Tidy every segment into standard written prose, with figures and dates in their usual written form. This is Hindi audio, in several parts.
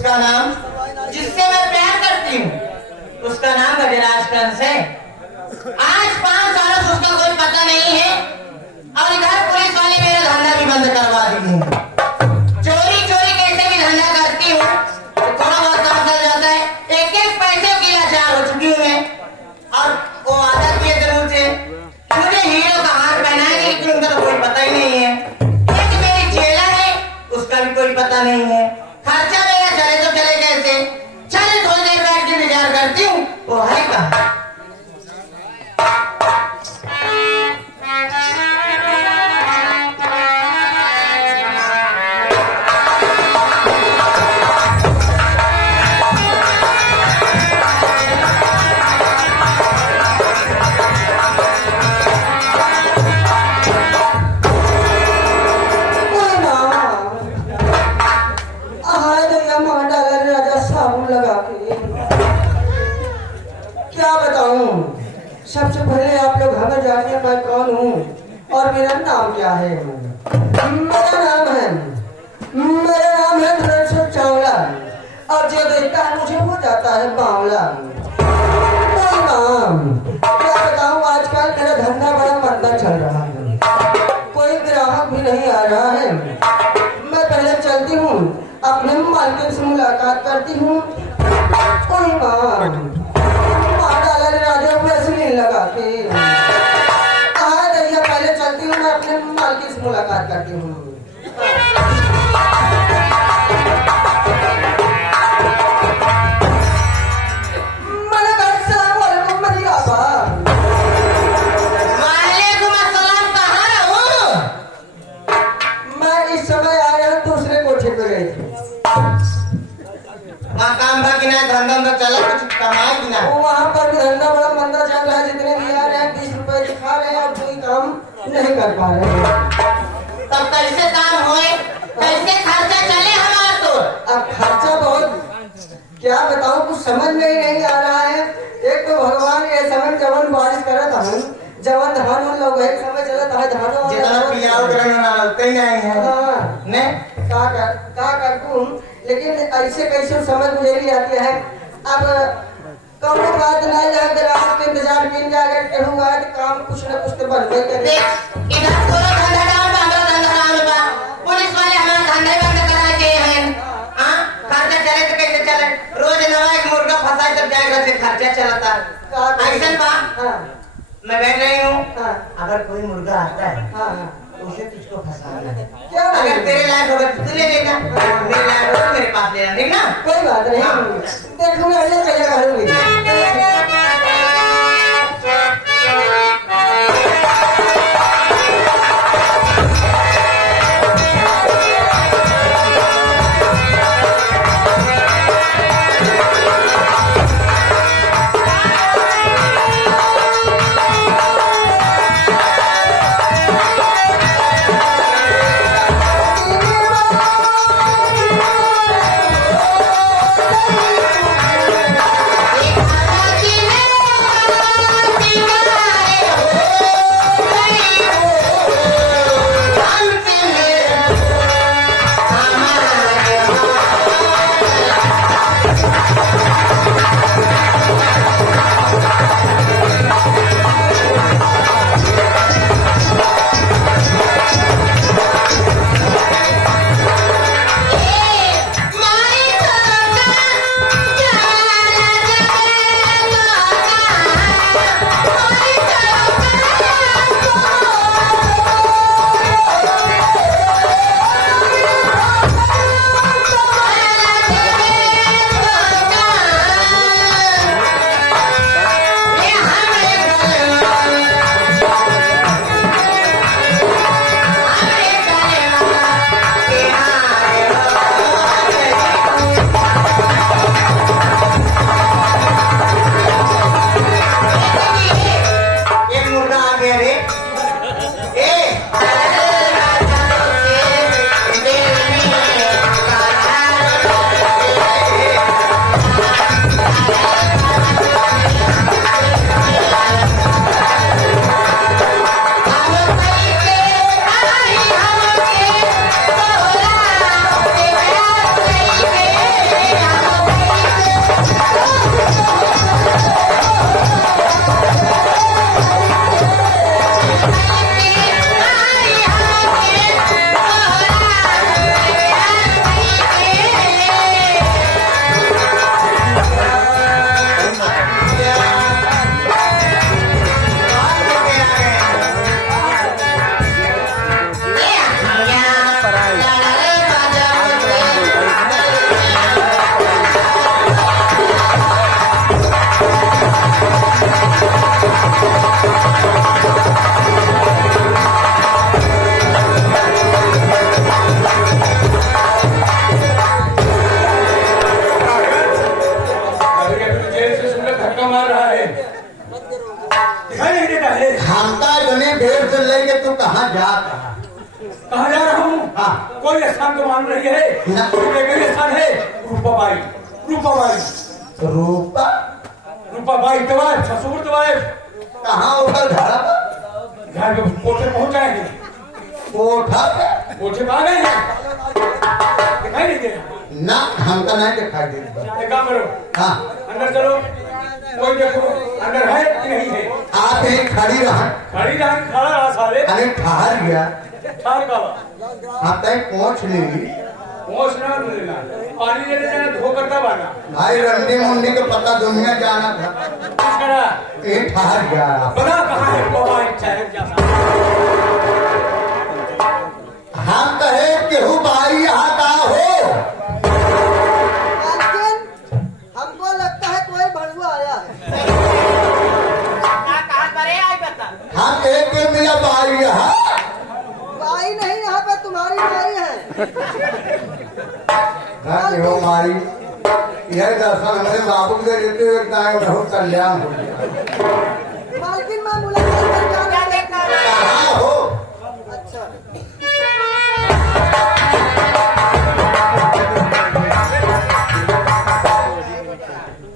उसका नाम, जिससे मैं प्यार करती हूँ, उसका नाम गजराज कंस है। आज 5 सालों से उसका कोई पता नहीं है और इधर पुलिस वाले मेरा धंधा भी बंद करवा दिए हैं। चोरी चोरी कैसे भी धंधा करती हूँ तो थोड़ा बहुत काम चल जाता है। एक एक पैसे की लाचार हो चुकी हूँ मैं। और वो आदत ये जरूर से मुझे हीरो का हार पहनाएंगे, लेकिन उनका तो कोई पता ही नहीं है। एक मेरी चेला है, उसका भी कोई पता नहीं है। खर्चा मेरा चले तो चले कैसे? चल थोड़ी देर बैठ के विचार करती हूँ, वो है कहाँ? सबसे पहले आप लोग हमें जानिए मैं कौन हूँ और मेरा नाम क्या है। मेरा नाम है धनंजय चावला और जो देखता है मुझे हो जाता है बावला। क्या बताऊँ, आजकल मेरा धंधा बड़ा मंदा चल रहा है, कोई ग्राहक भी नहीं आ रहा है। मैं पहले चलती हूँ, अपने मालिक से मुलाकात करती हूँ। कोई लगा के पहले चलती हूँ, मैं अपने मालिक से मुलाकात करती हूँ। मैं इस समय आया दूसरे कोठे पे गई थी। वहाँ काम था कि ना, धंधा चला, कुछ कमाए कि ना? वहाँ पर भी धंधा बड़ा मंदा चल रहा है। जितने भी आ रहे हैं 20 रुपए दिखा रहे हैं और कोई काम नहीं कर पा रहे हैं। तब कैसे काम होए, कैसे खर्चा चले हमारा? तो अब खर्चा बहुत, क्या बताऊँ, कुछ समझ में ही नहीं आ रहा है। एक तो भगवान ये समय जवन बारिश करे था, जवन धान लोग एक समय चला था, धानों जितना पियाओ करना कहीं नहीं है ने का कर दूं, लेकिन ऐसे कैसे समझ गुजरी जाती है। अब कौन बात ना जाए, ग्राहक के इंतजार किन जाकर कहूँगा कि काम कुछ न कुछ तो बनबे करे। इधर थोड़ा धंधा डाल बा, पुलिस वाले हमारा धंधा बंद करा के हैं। हाँ, खर्चा चले तो कैसे चले? रोज नवा एक मुर्गा फंसाए तब जाएगा से खर्चा चलता। ऐसा बा, मैं बैठ रही हूँ, अगर कोई मुर्गा आता है उसे तुझको फंसाना है। क्या अगर तेरे लायक होगा तो तू ले लेगा, मेरे लायक होगा मेरे पास लेना, ठीक ना? कोई बात नहीं, देखूंगा ये चलेगा। की इतनी देर से लेके तू कहाँ जाता? कहाँ जा रहा हूँ? हाँ। कोई स्थान तो मान रही है ना। कोई स्थान है। रूपाबाई, रूपाबाई, रूपा रूपाबाई दवाई, ससुर दवाई। कहाँ उधर घर? घर के कोठे पहुंच जाएंगे। कोठा पे? कोठे पे आ गए हैं। दिखाई नहीं दे ना हमका नहीं दिखाई देता। एक काम करो, हाँ अंदर चलो, कोई देखो अंदर है कि नहीं है। आप ही खड़ी रहा, खड़ी रहा, खड़ा रहा साले। अरे ठहर गया। ठार का आप तक पहुँच ली। पहुंच ना लेना, पानी लेने जाना, धो करता बाना। भाई रंडी मुंडी के पता दुनिया जाना था, कुछ करा ये ठहर गया। बना कहाँ है बाबा इच्छा है जैसा। हम कहे केहू भाई यहाँ का हो? लेकिन हमको लगता है कोई भड़ुआ आया है। कहाँ पर है आई बता। हम एक के मिला भाई यहाँ। बाई नहीं, यहाँ पे तुम्हारी बाई है। घर हो मारी, यह दर्शन हमारे बाबू के देते हुए बहुत कल्याण हो गया। मालकिन मैं मुलाकात कर क्या जाना। देखना है? कहाँ हो? अच्छा,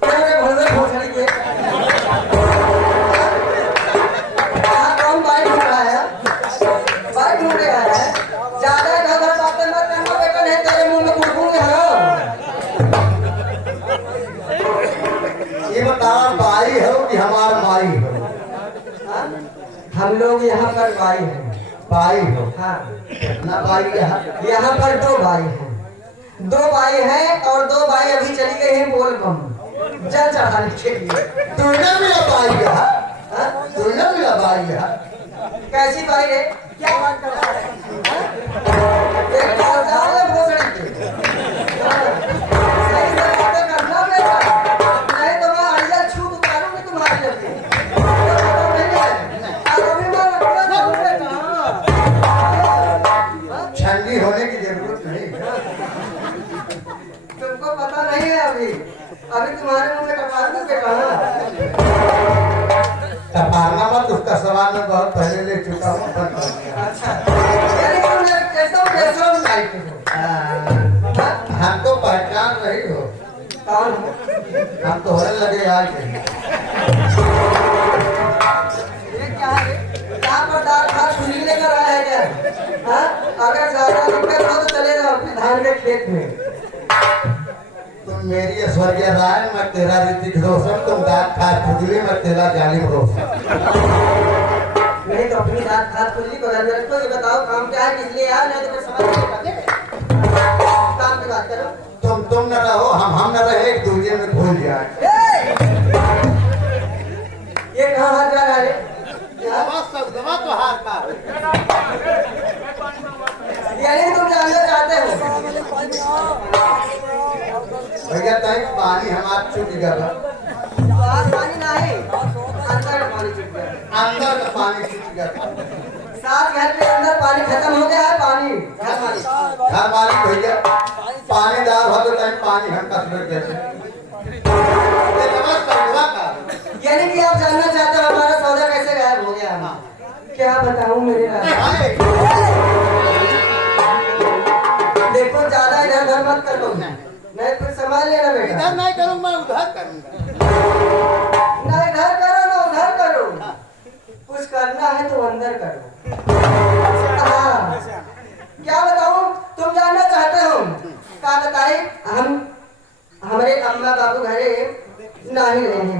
अरे भड़वे भोसड़ी के। हाँ, कौन बाई ढूंढ रहा है? बाई ढूंढ रहा है। ज्यादा इधर बातें मत करना बेटा, नहीं तेरे मुंह में कुड़कुड़ है। ये बता भाई हो कि हमार माई हो? हाँ? हम लोग यहाँ पर भाई हैं। भाई हो हाँ, ना भाई यहाँ? यहाँ पर दो भाई हैं। दो भाई हैं और दो भाई अभी चली गई हैं बोलबम जल चढ़ाने के लिए। तूने मिला भाई यहाँ? हाँ? तूने मिला भाई यहाँ? कैसी भाई है? क्या बात कर रहा है? हाँ? एक बात जाओ या भोसड़ी के? हाँ, सही से बातें करना बेटा, नहीं तो मैं अड़िया छूट उतारूंगी तुम्हारी जल्दी। ठंडी होने की जरूरत नहीं है। तुमको पता नहीं है अभी तुम्हारे मुंह में कपार में पे कहा। कपारना मत, उसका सवाल मैं बहुत पहले ले चुका हूँ। अच्छा, यानी तुम लोग एकदम बेसरम टाइप के हो। हमको पहचान रही हो? कौन हो? हम तो होने लगे आज के। ये क्या है? यहाँ पर दाल भात खुली लेकर आया है क्या? हाँ? अगर ज्यादा दिक्कत हो तो चले जाओ अपने धान के खेत में। तुम मेरी ऐश्वर्या राय, मैं तेरा ऋतिक रोशन। तुम दांत खात खुजली, मैं तेरा जालिम रोशन। नहीं तो अपनी दाल भात खुली को अंदर रखो। ये बताओ काम क्या है, किस लिए आया? नहीं तो फिर समझ नहीं पाते। काम की बात करो। तुम न रहो, हम न रहे, एक दूसरे में भूल जाए। ये कहाँ हाथ जा रहा है? तो हार का यानी तुम जानना चाहते हो? भैया तय पानी हमार छूट गया था। बाहर पानी नहीं, अंदर पानी छूट गया। अंदर का पानी छूट गया था। 7 घर के अंदर पानी खत्म हो गया है। पानी घर वाली घर मालिक भैया पानी दार हो तो तय पानी हम कसबे कैसे? ये नमस्कार हुआ का। यानी कि आप जानना चाहते हो हमारा सौदा कैसे गायब हो गया? क्या बताऊं मेरे राजा? देखो ज्यादा इधर उधर मत करो, नहीं फिर संभाल लेना बेटा। इधर नहीं करूँगा, मैं उधर करूँगा। ना इधर करो ना उधर करो, कुछ करना है तो अंदर करो। हाँ, क्या बताऊं? तुम जानना चाहते हो? क्या बताए? हमारे अम्मा बाबू घरे नहीं रहे।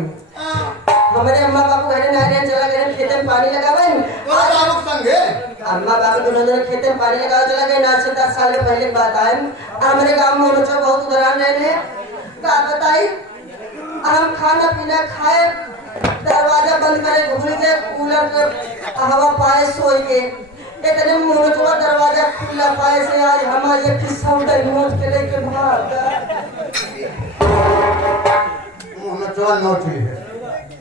हमारे अम्मा बाबू घरे नहीं रहे, चला गए खेते में पानी लगावे। बाबू संगे अम्मा बाबू दोनों जने खेते में पानी लगावे चला गए। 9 से 10 साल पहले की बात है। हमारे गांव में बच्चों बहुत उधरान रहे हैं। क्या बताई? हम खाना पीना खाए, दरवाजा बंद करे, घुगड़ी के कूलर के हवा पाए, सोए के इतने मुंह दरवाजा खुला पाए से आज हमारे किस्सा नोट के लेके भाग मुंह में चोर नोट ली है।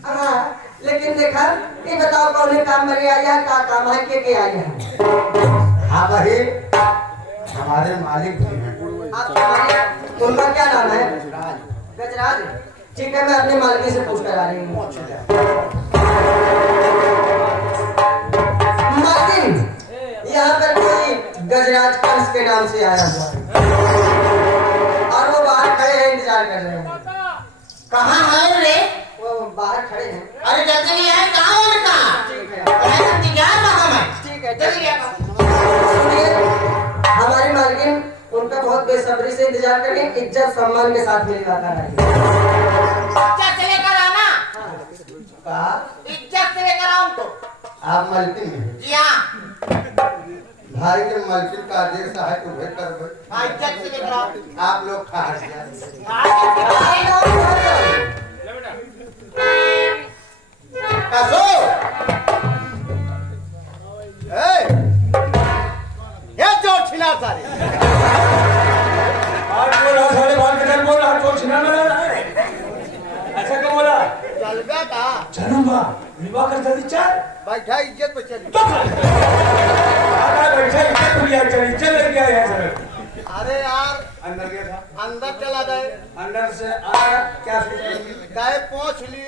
हाँ, लेकिन देखा ये बताओ कौन काम में आया, क्या काम है, के आया है? हाँ भाई हमारे मालिक भी हैं। आप हमारे उनका क्या नाम है? गजराज। ठीक है, मैं अपने मालिक से पूछ कर आ रही हूँ। गजराज कंस के नाम से आया हुआ है और वो बाहर खड़े हैं, इंतजार कर रहे हैं। कहाँ है रे? वो बाहर खड़े हैं। अरे जल्दी नहीं आए, कहाँ है उनका? ठीक है इंतजार में हम हैं। ठीक है। जल्दी आ। सुनिए, हमारी मालकिन उनका बहुत बेसब्री से इंतजार कर रही है। इज्जत सम्मान के साथ मेरी बात आ रही है। इज्जत से लेकर आना, कहा इज्जत से लेकर आओ उनको। आप मलकिन हैं। जी हाँ, भाई के मलकिन का आदेश है तुम्हें कर हाँ, इज्जत से लेकर आओ। आप लोग कहा जाए कसो ये जो छिना सारे आज बोल रहा साले बाल के बोल रहा तो छिना में रहा है। ऐसा क्यों बोला? चल गया कहा चलूंगा विवाह कर जल्दी चल। बैठा इज्जत पे चली तो बैठा इज्जत लिया चल इज्जत ले गया है सर। अरे यार अंदर गया था, अंदर चला गए अंदर से आया क्या सोच गाय पहुंच ली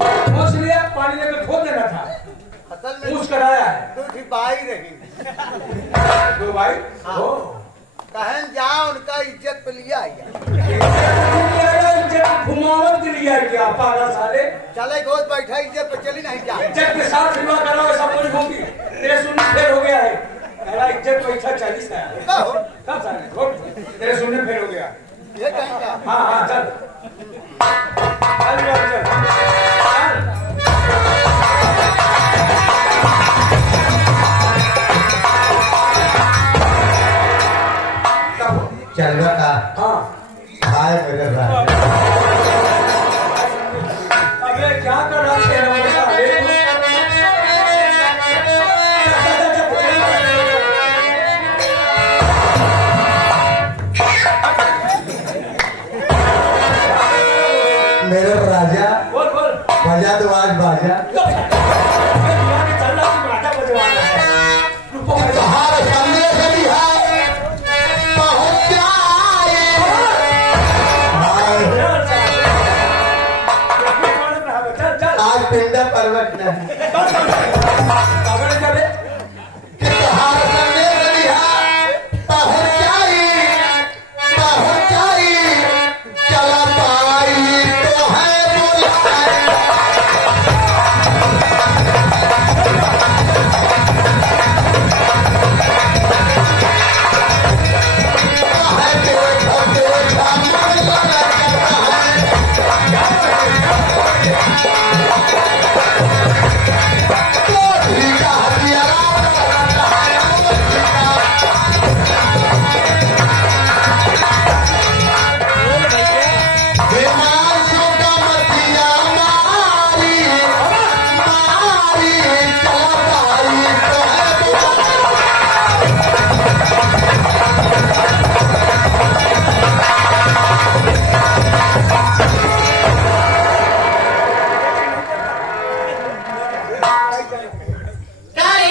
पहुंच लिया, पानी लेकर धो देना था, असल में पूछ कर आया है। दूसरी बाई रही दो भाई हाँ। हो कहन जा उनका इज्जत पे लिया आया इज्जत घुमावट के लिए क्या पागल साले। चले गोद बैठा इज्जत पे चली नहीं जा इज्जत के साथ विवाह कराओ ऐसा कुछ होगी, तेरे सुनने फेर हो गया है। मेरा इज्जत पैसा 40 है कहो कब साले हो? तेरे सुनने फेर हो गया। ये कहीं का हाँ हाँ चल चल चल चल गया का हाँ। भाई मेरे भाई अबे क्या कर रहा है वो साले? मेरे राजा बोल बोल बजा तो आज बाजा चल रहा है राजा बजवाना है। रुको बाहर संदेश भी है पहुंच जाए चल चल आज पिंडा पर्वत न अगर चले कि बाहर संदेश भी है पहुंच जाए चला पाई तो है बुलाए क्या रे?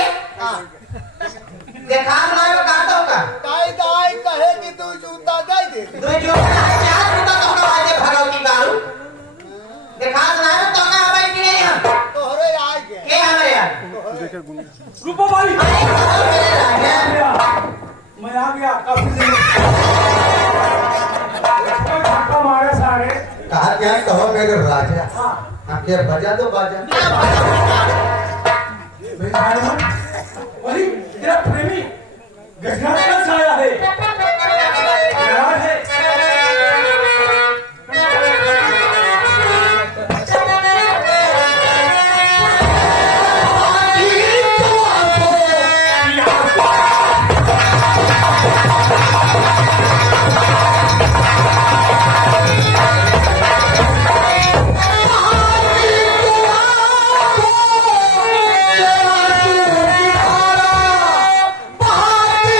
देखा हमारे कहा तो का दाई दाई कहे कि तू जूता दे दे दो जो चार रुपया तो का आगे भगाओ की गारू देखा हमारे तो का हमारे की नहीं हम तोहरे आ गए के हमारे यार रूपा भाई राजा मैं आ गया काफी देर धक्का मारे सारे। कहा क्या कहो मेरे राजा हाँ आप ये बजा दो बाजा वही तेरा प्रेमी गजराज का साया है। गजराज है बहाती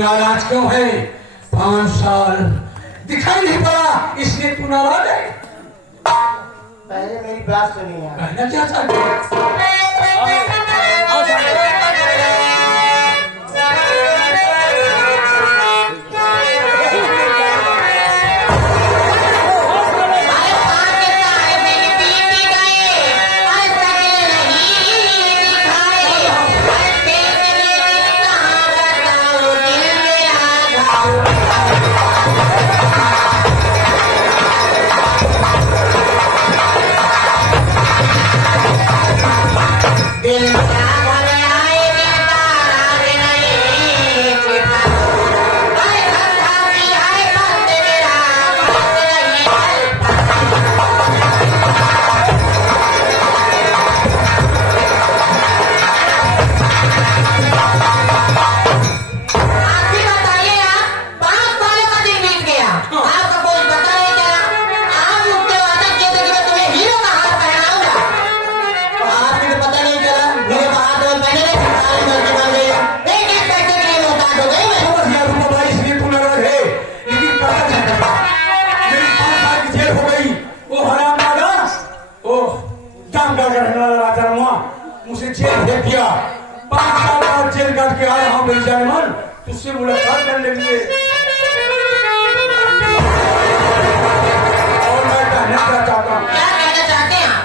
नाराज क्यों है? 5 साल दिखाई नहीं पड़ा इसलिए तू नाराज है? पहले मेरी बात सुनिए आप। कहना क्या चाहते हो? मुझे जेल भेज दिया। 5 साल बाद जेल काट के आया हूँ मेरी जान मन तुझसे मुलाकात करने के लिए। और मैं कहना क्या चाहता हूँ? क्या कहना चाहते हैं आप?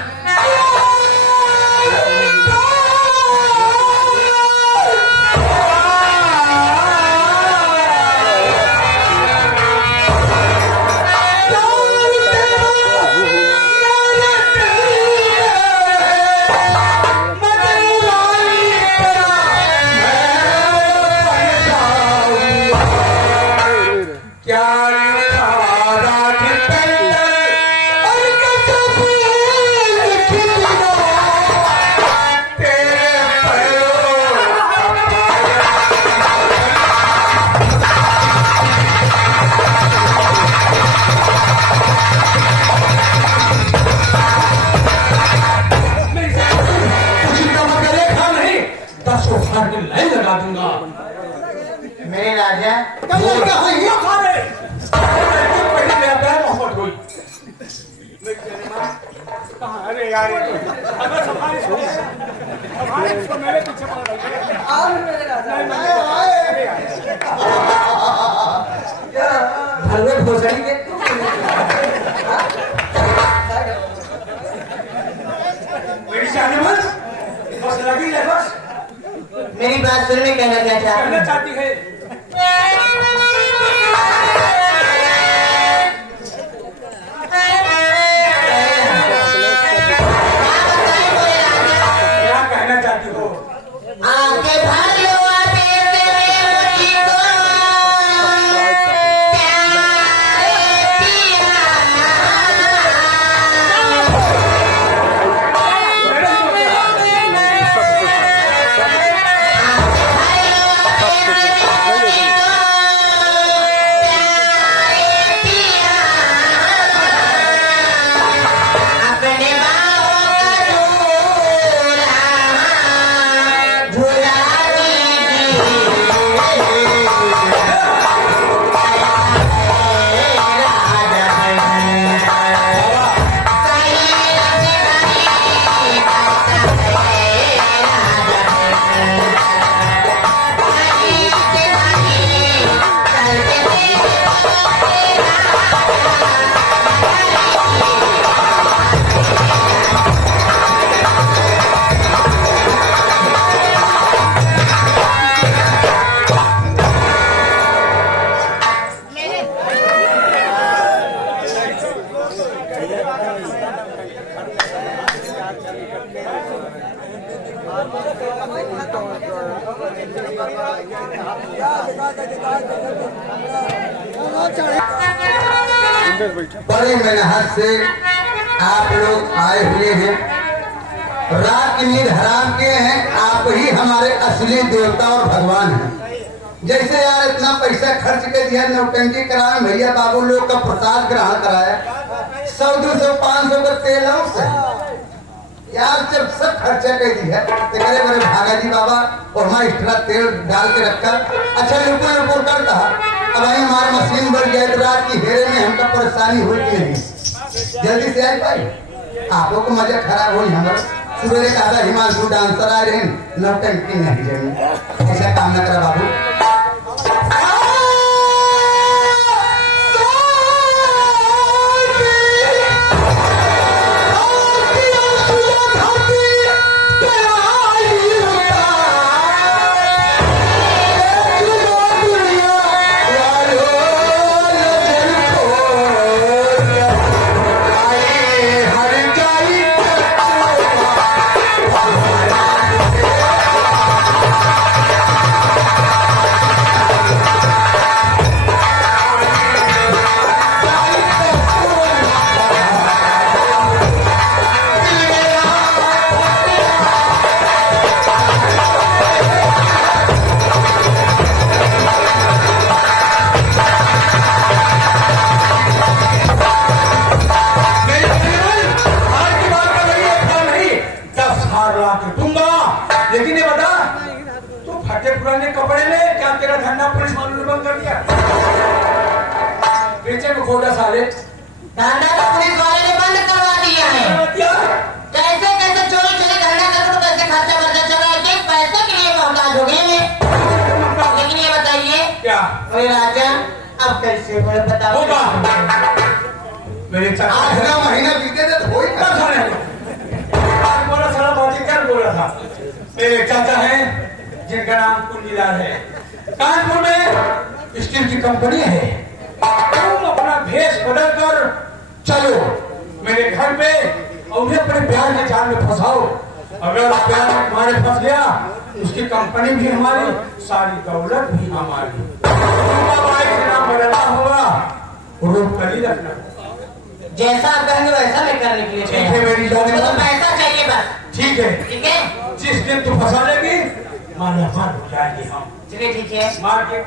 लगा दूंगा मेरे राजा मोहब्बत हुई। अरे यार मेरे पीछे भोजन के मेरी शादी बस बस लगी है बस। मेरी बात सुनने कहना क्या कहना चाहती चाहती है? क्या कहना चाहती हो? आके भर लो बड़े मेहनत से आप लोग आए हुए हैं। रात की नींद हराम किए हैं। आप ही हमारे असली देवता और भगवान हैं। जैसे यार इतना पैसा खर्च कर दिया, नौटंकी कराए भैया बाबू लोग का प्रसाद ग्रहण कराया, 100, 200, 500 का तेल से यार जब सब खर्चा कर दी है तो करे मेरे भागा जी बाबा और वहाँ एक्स्ट्रा तेल डाल के रखा। अच्छा रुको करता अब वही हमारी मशीन बढ़ गया तो रात की हेरे में हमको परेशानी हुई कि नहीं जल्दी से आई भाई आपको को मजा खराब हुई हमारा सुबह कहा हिमांशु डांसर आ रहे नौटंकी नहीं जमी ऐसा काम न करा बाबू। लेकिन ये बता तू फटे पुराने कपड़े में क्या तेरा धंधा पुलिस वालों ने बंद कर दिया? पीछे में खोटा साले धंधा तो पुलिस वाले ने बंद करवा दिया है। कैसे कैसे चोरी चोरी धंधा कर तो कैसे खर्चा वर्चा चला के पैसे के लिए मोहताज हो गए हैं। लेकिन ये बताइए क्या अरे राजा अब कैसे बताओ होगा मेरे चाचा आखिरी महीना बीते थे तो हो ही क्या साले बोला साला बातें क्या बोला था। मेरे चाचा हैं जिनका नाम कुंजीलाल है कानपुर में स्टील की कंपनी है। तुम अपना भेष बदल कर चलो मेरे घर पे और उन्हें अपने प्यार के जाल में फंसाओ। अगर प्यार में तुम्हारे फंस गया उसकी कंपनी भी हमारी सारी दौलत भी हमारी। नाम बदलना होगा रोक कर ही रखना। जैसा आप कहेंगे वैसा मैं करने के लिए ठीक है मेरी जान तो पैसा चाहिए बस। ठीक है ठीक है जिस दिन तू फंसा लेगी माला मार जाएंगे हम। चलिए ठीक है मार के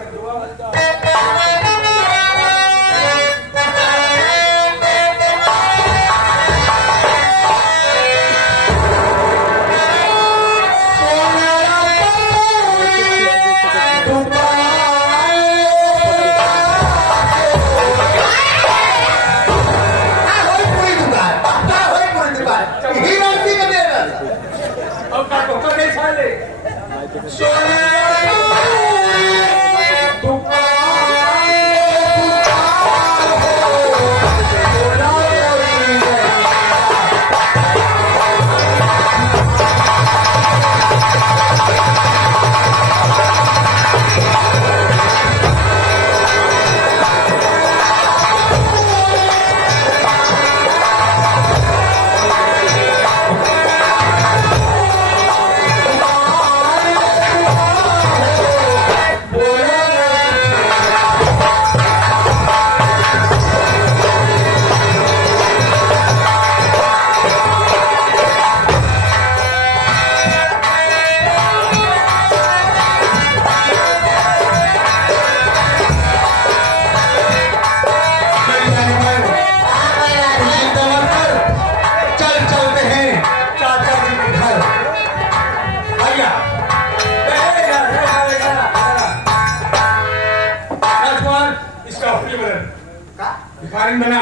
भिखारी बना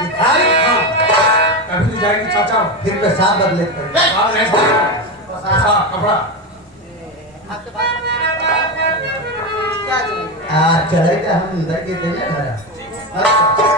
भिखारी कभी तो जाएगी चाचा फिर पेशाब बदले कपड़ा क्या चले हम अंदर के देने घर